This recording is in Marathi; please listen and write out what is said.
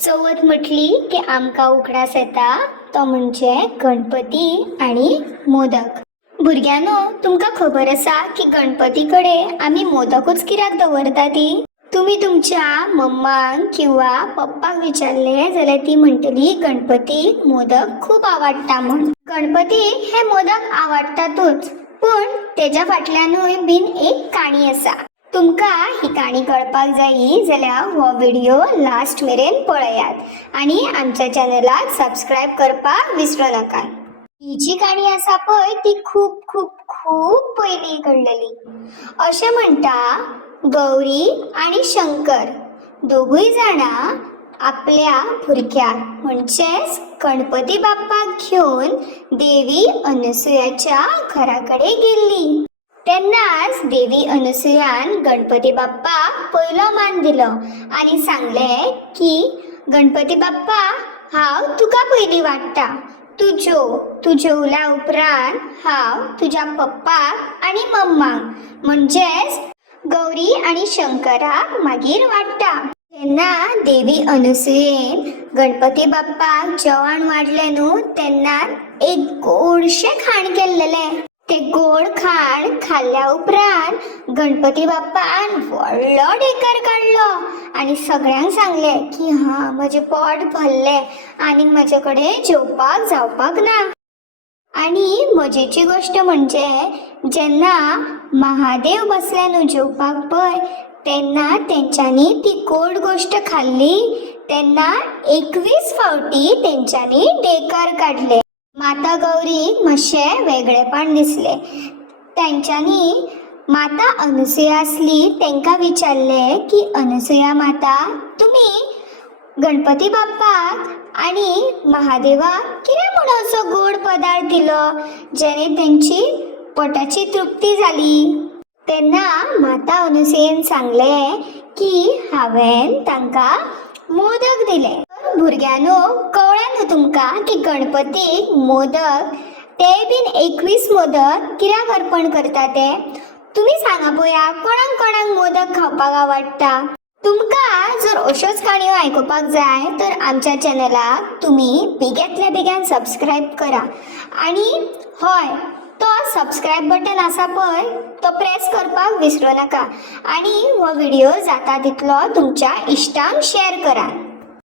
चवथ म्हटली की आमकां उकडास येता तो म्हणजे गणपती आणि मोदक. भुरग्यांनो तुमकां खबर आसा की गणपती कडेन आमी मोदकूच कित्याक दवरता ती? तुम्ही तुमच्या मम्माक किंवा पप्पाक विचारले जाल्यार ती म्हणटली गणपतीक मोदक खूप आवडटा म्हण. गणपती हे मोदक आवडटातूच पण तेज्या फाटल्यानूय बीन एक काणी आसा तुमकां ही काणी कळपाक जायी जाल्यार हो व्हिडिओ लास्ट मेरेन पळयात. आनी आमच्या चॅनलाक सबस्क्रायब करपाक विसरू नाकात ही जी काणी आसा पळय ती खूप खूप खूप पयलीं घडलेली. अशें म्हणटा गौरी आनी शंकर दोगूय जाणां आपल्या भुरग्याक म्हणजेच गणपती बाप्पाक घेवन देवी अनसुयाच्या घरा कडेन गेल्ली. तेन्नाच देवी अनुसयान गणपती बाप्पाक पयलो मान दिलो. आनी सांगले की गणपती बाप्पा हांव तुका पयलीं वाडटा तूं जेव उल्या उपरांत हांव तुज्या पप्पाक आनी मम्माक म्हणजेच गौरी आणि शंकराक मागीर वाडटा तेन्ना देवी अनुसुयेन गणपती बाप्पाक जेवण वाडलें न्हू तेन्ना एक गोडशें खाण केल्लेलें. ते गोड खाण खाल्ल्या उपरांत गणपती बाप्पान व्हडलो डेकर काडलो आनी सगळ्यांक सांगलें की हा म्हजें पोट भरलें आनी म्हजे कडेन जेवपाक जावपाक ना. आणि मजेची गोष्ट म्हणजे जेन्ना महादेव बसले न्हू जेवपाक पळय तेन्ना तेंच्यांनी ती गोड गोश्ट खाल्ली तेन्ना एकवीस फावटी तेंच्यांनी डेकर काढले. माता गौरीक मातशें वेगळेपण दिसले. तेंच्यांनी माता अनुसया आसली तेंकां विचारले की अनुसया माता तुमी गणपती बाप्पाक आणि महादेवाक कितें म्हणून असो गोड पदार्थ दिलो जेणे तेंची पोटाची तृप्ती जाली तेन्ना माता अनुसयेन सांगले की हांवें तांकां मोदक दिले. भुरग्यानो कळ्ळें न्हू तुमकां की गणपतीक मोदक ते बीन एकवीस मोदक कित्याक अर्पण करता ते? तुमी सांगा पळया कोणाक कोणाक मोदक खावपाक आवडटा तुमकां जर अश्योच काणयो आयकुपाक जाय तर आमच्या चॅनलाक तुमी बेग्यातल्या बेगीन सबस्क्रायब करा. आणि हय तो सबस्क्रायब बटन आसा पळय तो प्रेस करपाक विसरू नाका. आणि हो व्हिडिओ जाता तितलो तुमच्या इश्टांक शेअर करा.